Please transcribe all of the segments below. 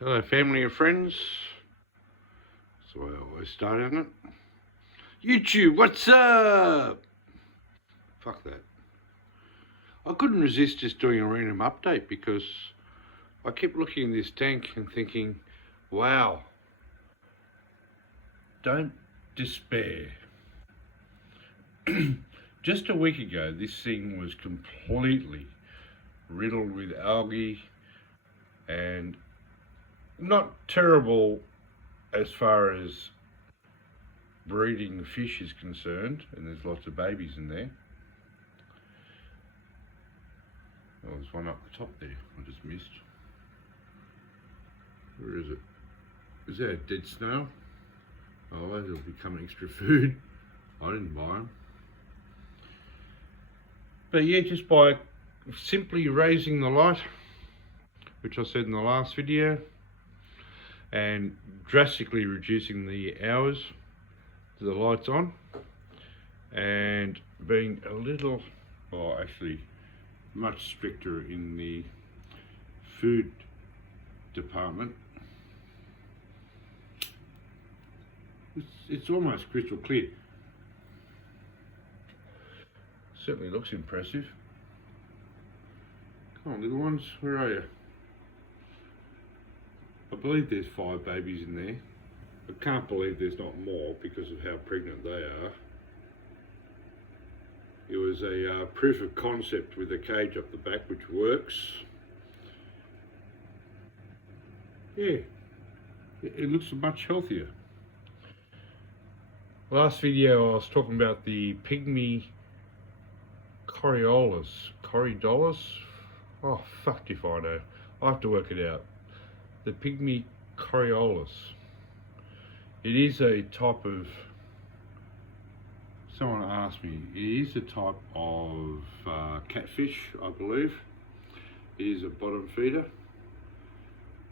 Hello family and friends. So I always start on it. YouTube, what's up? Fuck that. I couldn't resist just doing a random update because I kept looking at this tank and thinking, wow, don't despair. Just a week ago, this thing was completely riddled with algae and not terrible as far as breeding fish is concerned, and there's lots of babies in there. Oh, there's one up the top there, I just missed. Where is it? Is that a dead snail? Oh, that'll become extra food. I didn't buy them. But yeah, just by simply raising the light, which I said in the last video, and drastically reducing the hours the light's on, and being a little, or actually much stricter in the food department, it's almost crystal clear. Certainly looks impressive. Come on, little ones, where are you? I believe there's 5 babies in there. I can't believe there's not more because of how pregnant they are. It was a proof of concept with a cage up the back, which works. Yeah, it looks much healthier. Last video I was talking about the pygmy coriolis. Oh, fucked if I know. I have to work it out. The pygmy coriolis. It is a type of, someone asked me, it is a type of catfish, I believe. It is a bottom feeder.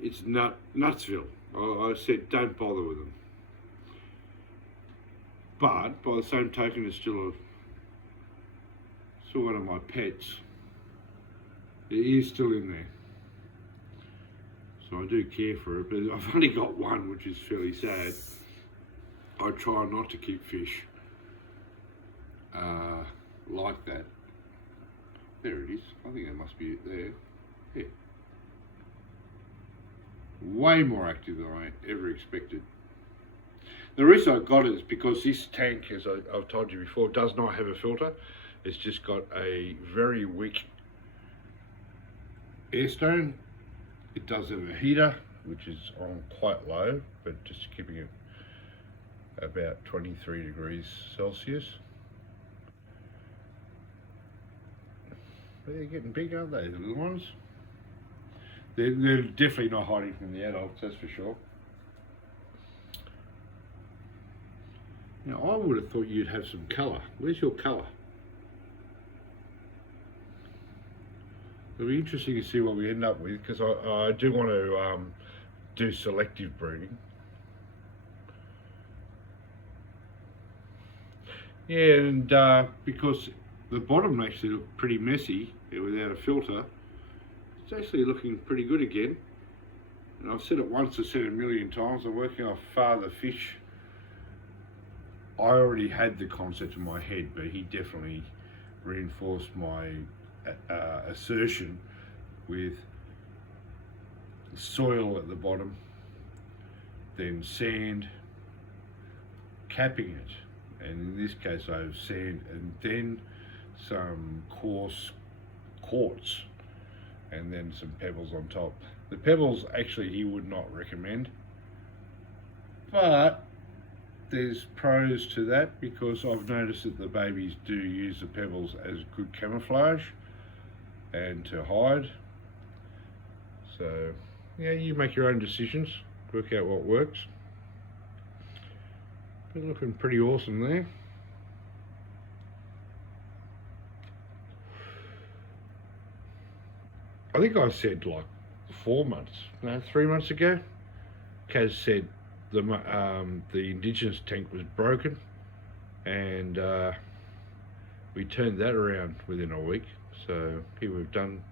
It's Nutsville. I said don't bother with them. But by the same token, it's still one of my pets. It is still in there. So I do care for it, but I've only got one, which is fairly sad. I try not to keep fish like that. There it is. I think that must be it there. Yeah. Way more active than I ever expected. The reason I got it is because this tank, as I've told you before, does not have a filter. It's just got a very weak airstone. It does have a heater, which is on quite low, but just keeping it about 23 degrees Celsius. They're getting big, aren't they, the little ones? They're definitely not hiding from the adults, that's for sure. Now, I would have thought you'd have some colour. Where's your colour? It'll be interesting to see what we end up with, because I do want to do selective breeding. Yeah, and because the bottom actually looked pretty messy without a filter, it's actually looking pretty good again. And I've said it once, I've said it a million times, I'm working off father fish. I already had the concept in my head, but he definitely reinforced my assertion with soil at the bottom, then sand, capping it, and in this case I have sand and then some coarse quartz and then some pebbles on top. The pebbles actually he would not recommend, but there's pros to that because I've noticed that the babies do use the pebbles as good camouflage and to hide. So yeah, you make your own decisions, work out what works. But looking pretty awesome there. I think I said like 3 months ago, Kaz said the indigenous tank was broken, and we turned that around within a week. So here we've done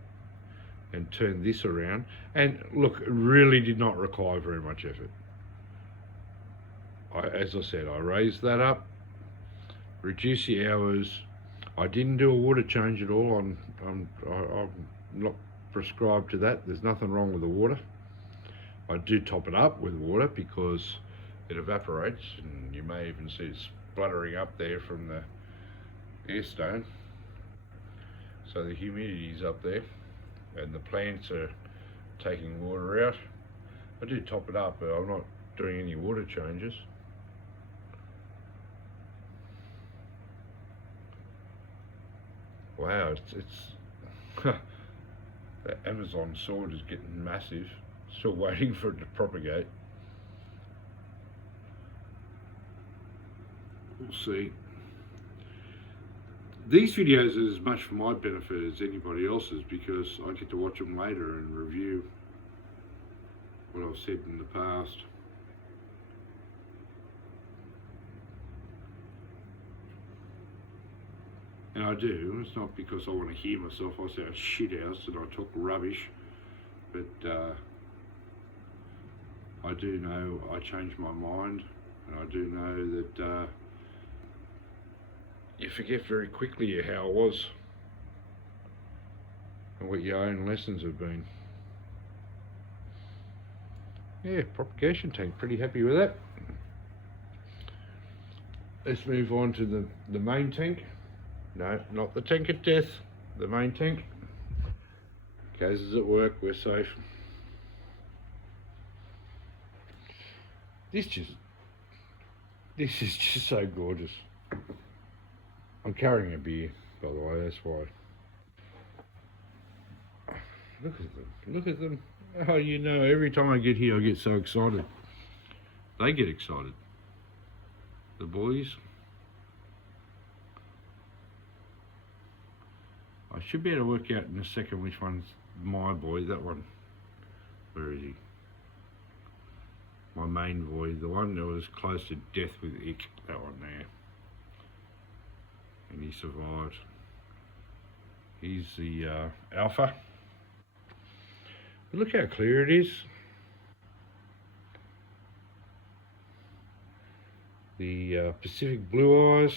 and turn this around. And look, it really did not require very much effort. As I said, I raised that up, reduced the hours. I didn't do a water change at all. I'm not prescribed to that. There's nothing wrong with the water. I do top it up with water because it evaporates, and you may even see it spluttering up there from the air stone. So the humidity's up there and the plants are taking water out. I do top it up, but I'm not doing any water changes. Wow, it's the Amazon sword is getting massive. Still waiting for it to propagate. We'll see. These videos are as much for my benefit as anybody else's, because I get to watch them later and review what I've said in the past. And I do. It's not because I want to hear myself. I say a shit house and I talk rubbish, but I do know I change my mind, and I do know that you forget very quickly how it was and what your own lessons have been. Yeah, propagation tank, pretty happy with that. Let's move on to the main tank. No, not the tank of death, the main tank. Cases at work, we're safe. This is just so gorgeous. I'm carrying a beer, by the way, that's why. Look at them, look at them. Oh, you know, every time I get here I get so excited. They get excited. The boys. I should be able to work out in a second which one's my boy. That one, where is he? My main boy, the one that was close to death with ick, that one there. And he survived. He's the alpha. But look how clear it is. The Pacific blue eyes.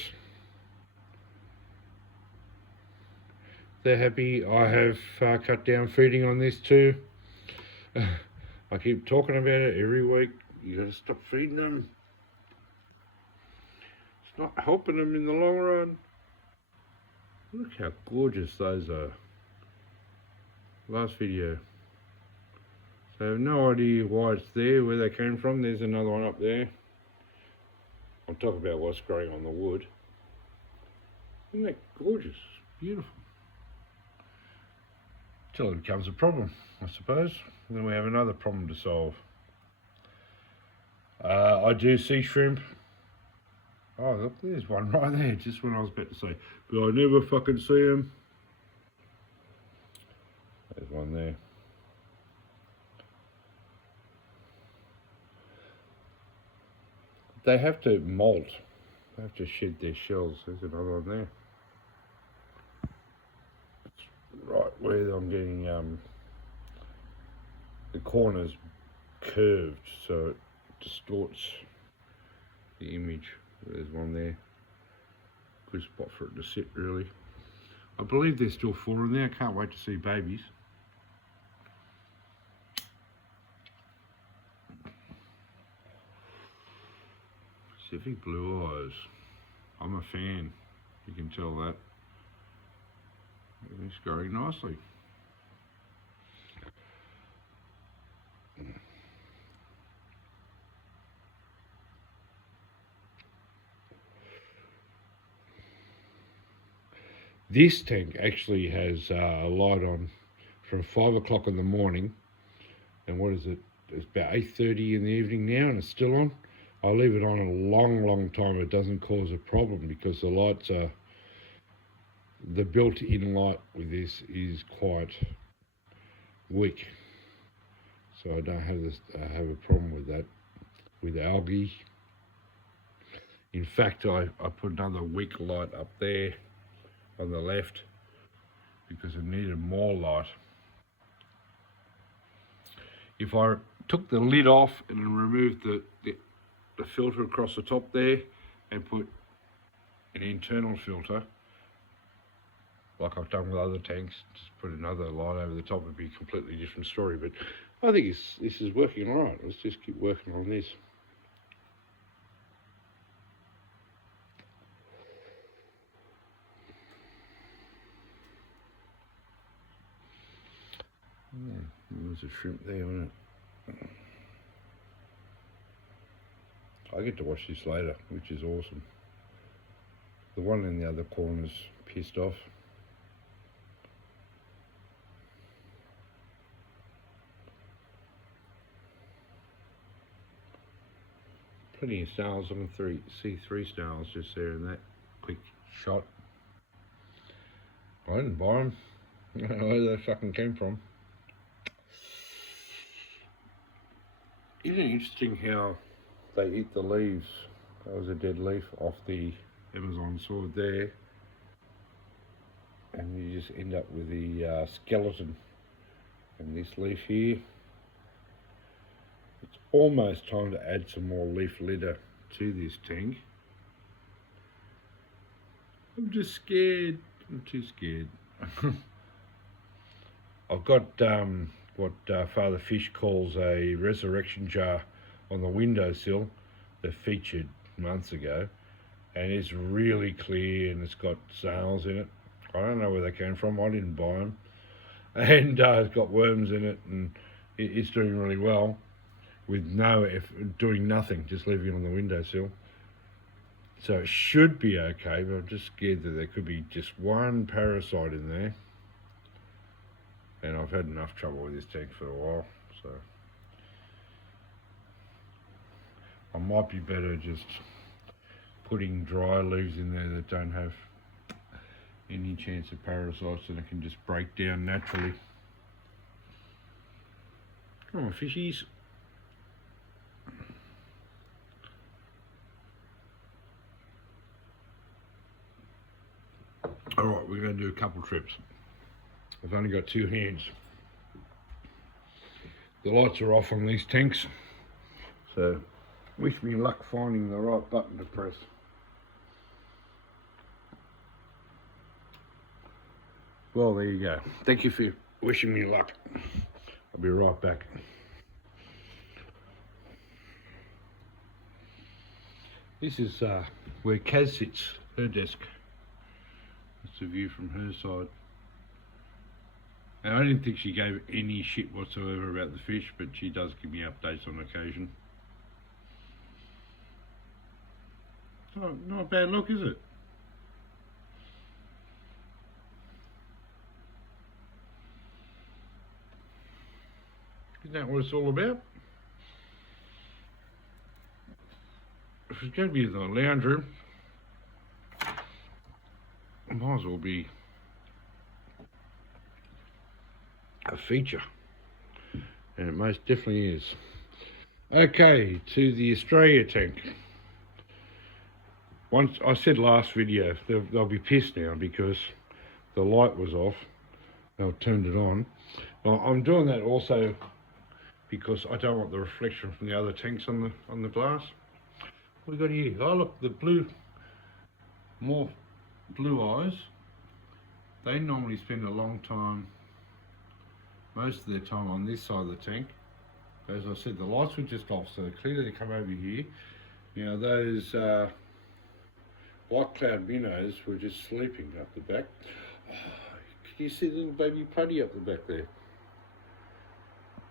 They're happy. I have cut down feeding on this too. I keep talking about it every week. You gotta stop feeding them. It's not helping them in the long run. Look how gorgeous those are. Last video. So I have no idea why it's there, where they came from. There's another one up there. I'll talk about what's growing on the wood. Isn't that gorgeous? Beautiful. Till it becomes a problem, I suppose. Then we have another problem to solve. I do see shrimp. Oh, look, there's one right there, just when I was about to say, but I never fucking see them. There's one there. They have to molt. They have to shed their shells. There's another one there. Right where I'm getting the corners curved, so it distorts the image. There's one there. Good spot for it to sit, really. I believe there's still 4 in there. I can't wait to see babies. Pacific blue eyes. I'm a fan. You can tell that. It's growing nicely. This tank actually has a light on from 5 o'clock in the morning, and what is it? It's about 8:30 in the evening now, and it's still on. I'll leave it on a long time. It doesn't cause a problem because the lights are, the built-in light with this is quite weak, so I don't have this. I have a problem with that, with algae. In fact, I put another weak light up there on the left because it needed more light. if I took the lid off and removed the filter across the top there and put an internal filter, like I've done with other tanks, just put another light over the top, would be a completely different story. But I think this is working all right. Let's just keep working on this. There's a shrimp there, isn't it? I get to watch this later, which is awesome. The one in the other corner's pissed off. Plenty of snails. I can see 3 snails just there in that quick shot. I didn't buy them. I don't know where they fucking came from. Isn't it interesting how they eat the leaves? That was a dead leaf off the Amazon sword there. And you just end up with the skeleton and this leaf here. It's almost time to add some more leaf litter to this tank. I'm just scared. I'm too scared. I've got what Father Fish calls a resurrection jar on the windowsill that featured months ago, and it's really clear and it's got snails in it. I don't know where they came from. I didn't buy them, and it's got worms in it, and it's doing really well with doing nothing, just leaving it on the windowsill. So it should be okay, but I'm just scared that there could be just one parasite in there. And I've had enough trouble with this tank for a while, so I might be better just putting dry leaves in there that don't have any chance of parasites, and it can just break down naturally. Come on, fishies. Alright, we're going to do a couple trips. I've only got 2 hands. The lights are off on these tanks, so wish me luck finding the right button to press. Well, there you go. Thank you for wishing me luck. I'll be right back. This is where Kaz sits, her desk. That's a view from her side. Now, I didn't think she gave any shit whatsoever about the fish, but she does give me updates on occasion. Oh, not a bad look, is it? Isn't that what it's all about? If it's going to be the lounge room, it might as well be a feature, and it most definitely is. Okay, to the Australia tank. Once I said last video, they'll be pissed now because the light was off. They've turned it on. Well, I'm doing that also because I don't want the reflection from the other tanks on the glass. What we got here? Oh look, the more blue eyes. They normally spend a long time, most of their time on this side of the tank. As I said, the lights were just off, so clearly they come over here. You know, those white cloud minnows were just sleeping up the back. Oh, can you see the little baby Platy up the back there?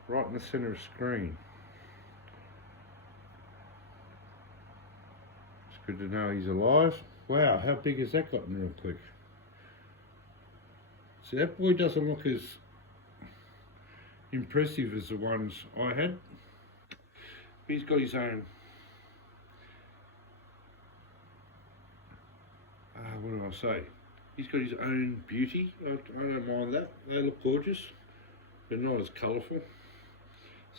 Right in the centre of the screen. It's good to know he's alive. Wow, how big has that gotten real quick? See, that boy doesn't look as impressive as the ones I had. He's got his own, what do I say? He's got his own beauty. I don't mind that. They look gorgeous, but not as colourful.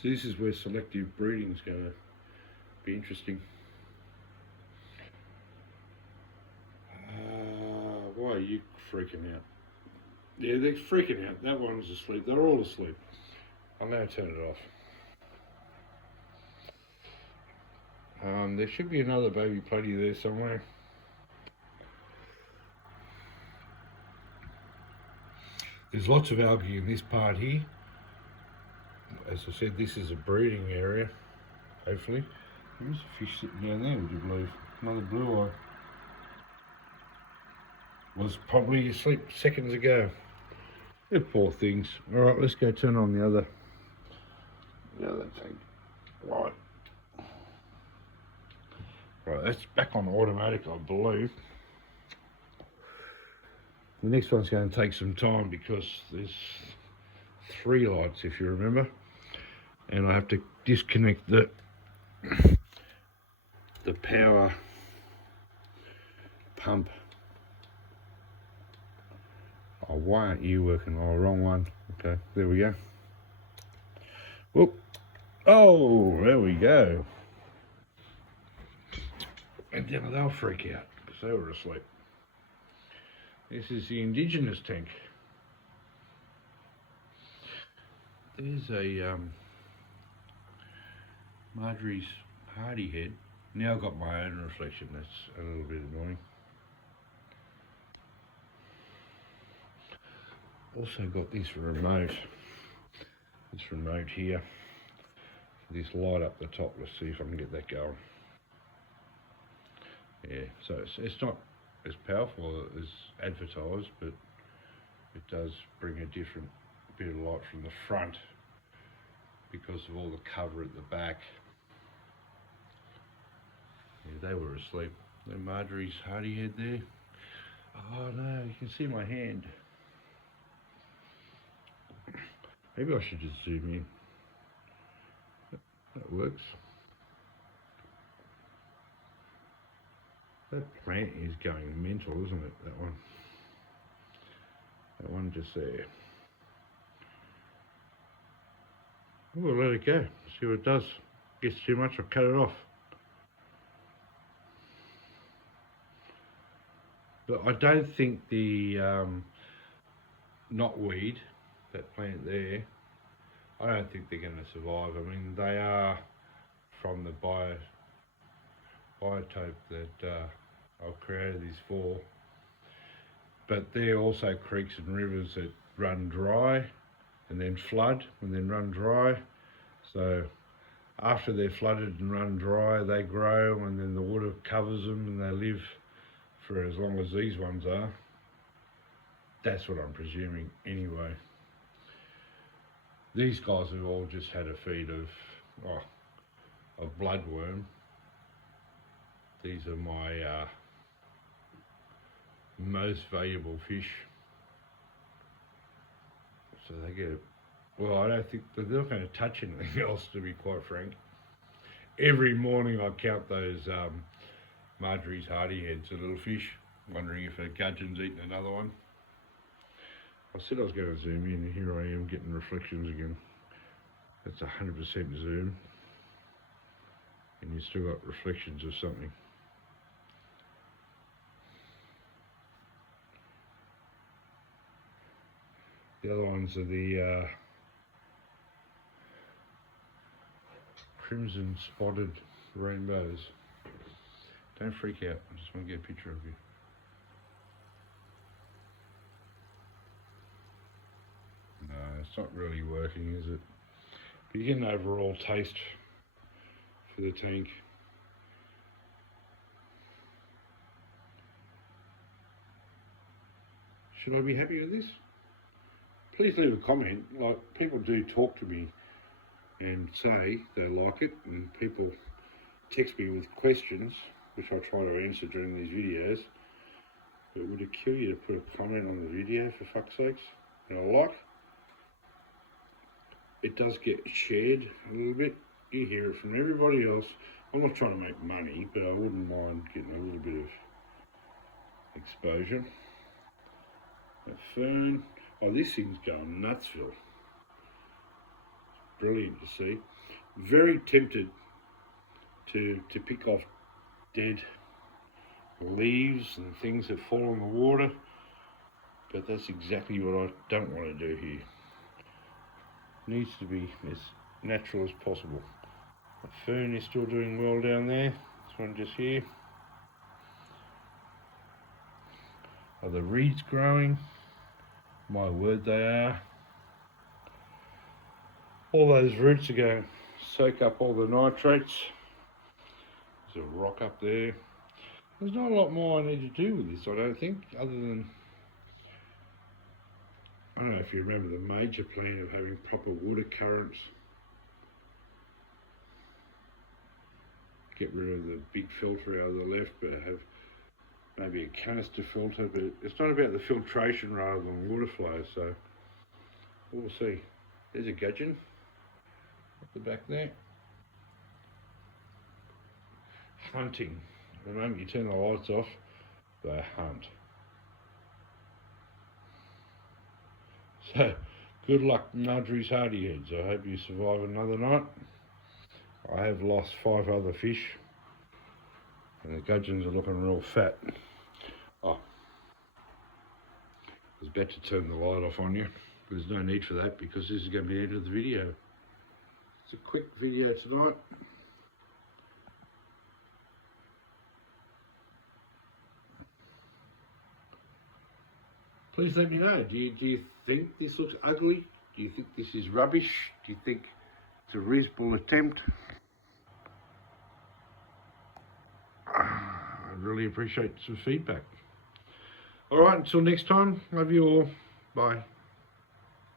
So this is where selective breeding is going to be interesting. Why are you freaking out? Yeah, they're freaking out. That one's asleep. They're all asleep. I'll now turn it off. There should be another baby platy there somewhere. There's lots of algae in this part here. As I said, this is a breeding area, hopefully. There's a fish sitting down there, would you believe? Another blue eye. Was probably asleep seconds ago. They're poor things. Alright, let's go turn on the other tank. Right. Right, that's back on automatic, I believe. The next one's going to take some time because there's 3 lights, if you remember, and I have to disconnect the power pump. Oh, why aren't you working? Oh, wrong one. Okay, there we go. Whoop. Oh, there we go. And then they'll freak out because they were asleep. This is the indigenous tank. There's a Marjorie's HardyHead. Now I've got my own reflection. That's a little bit annoying. Also got this remote. This remote here. This light up the top. Let's see if I can get that going. Yeah, so it's not as powerful as advertised, but it does bring a different bit of light from the front because of all the cover at the back. Yeah, they were asleep. There's Marjorie's HardyHead there. Oh no, you can see my hand. Maybe I should just zoom in. That works. That plant is going mental, isn't it? That one. That one just there. We'll let it go. See what it does. Gets too much, I'll cut it off. But I don't think the knotweed, that plant there, I don't think they're going to survive. I mean, they are from the biotope that I've created these for, but they're also creeks and rivers that run dry and then flood and then run dry. So after they're flooded and run dry, they grow and then the water covers them and they live for as long as these ones are. That's what I'm presuming anyway. These guys have all just had a feed of bloodworm. These are my most valuable fish. So they get, well, I don't think, they're not going to touch anything else, to be quite frank. Every morning I count those Marjorie's HardyHeads, the little fish, wondering if a Gudgeon's eaten another one. I said I was going to zoom in, and here I am getting reflections again. That's 100% zoom. And you've still got reflections of something. The other ones are the crimson spotted rainbows. Don't freak out, I just want to get a picture of you. No, it's not really working, is it? But you get an overall taste for the tank. Should I be happy with this? Please leave a comment. Like, people do talk to me and say they like it, and people text me with questions, which I try to answer during these videos. But would it kill you to put a comment on the video, for fuck's sakes, and a like? It does get shared a little bit. You hear it from everybody else. I'm not trying to make money, but I wouldn't mind getting a little bit of exposure. A fern. Oh, this thing's going nutsville. Brilliant to see. Very tempted to pick off dead leaves and things that fall in the water, but that's exactly what I don't want to do here. Needs to be as natural as possible. The fern is still doing well down there. This one just here. Are the reeds growing? My word, they are. All those roots are going to soak up all the nitrates. There's a rock up there. There's not a lot more I need to do with this, I don't think, other than, I don't know if you remember the major plan of having proper water currents. Get rid of the big filter out of the left, but have maybe a canister filter, but it's not about the filtration rather than water flow, so we'll see. There's a gudgeon at the back there. Hunting. The moment you turn the lights off, they hunt. So, good luck, Marjorie's HardyHeads. I hope you survive another night. I have lost 5 other fish, and the gudgeons are looking real fat. Oh, I was about to turn the light off on you. There's no need for that because this is going to be the end of the video. It's a quick video tonight. Please let me know, do you think this looks ugly? Do you think this is rubbish? Do you think it's a reasonable attempt? I'd really appreciate some feedback. Alright, until next time, love you all. Bye.